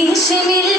Enche-me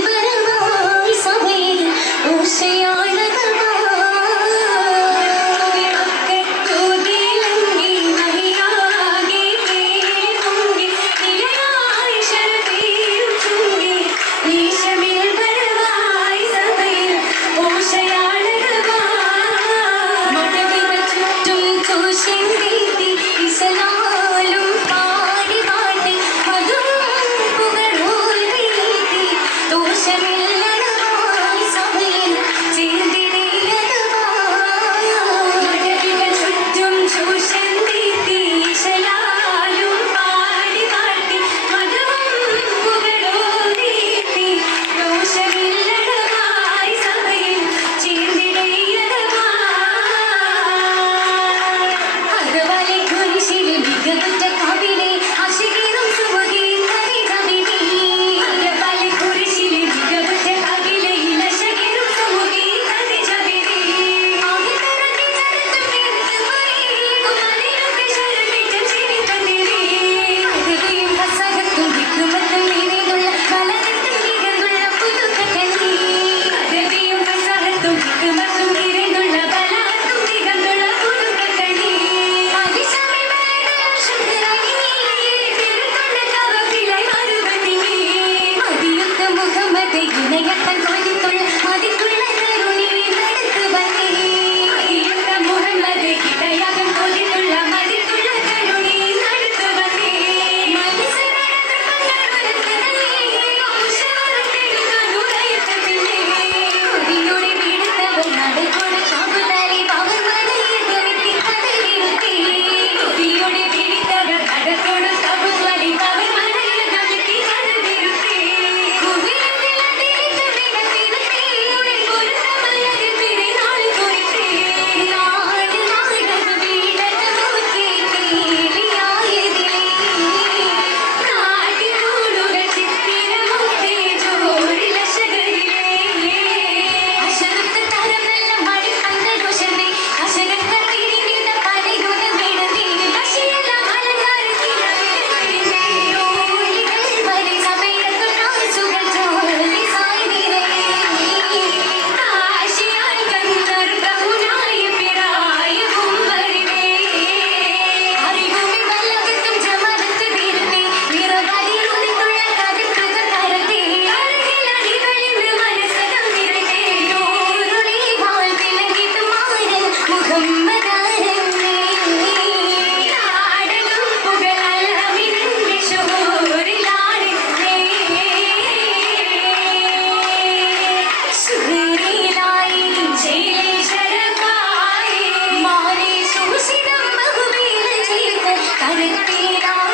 ചെയ്ത്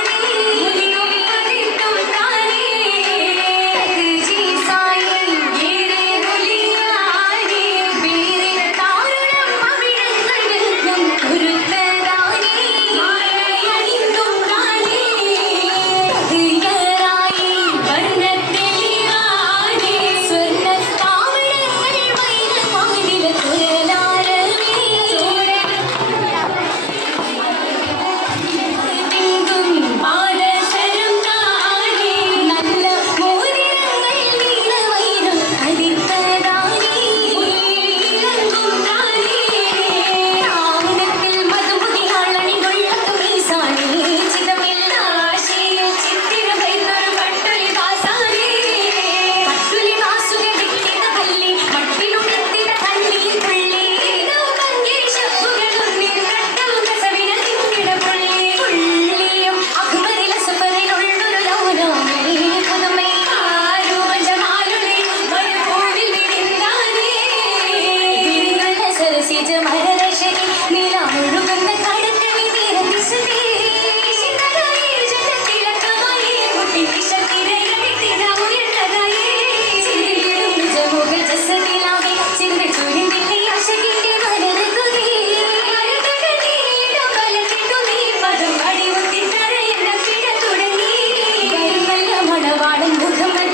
Come on.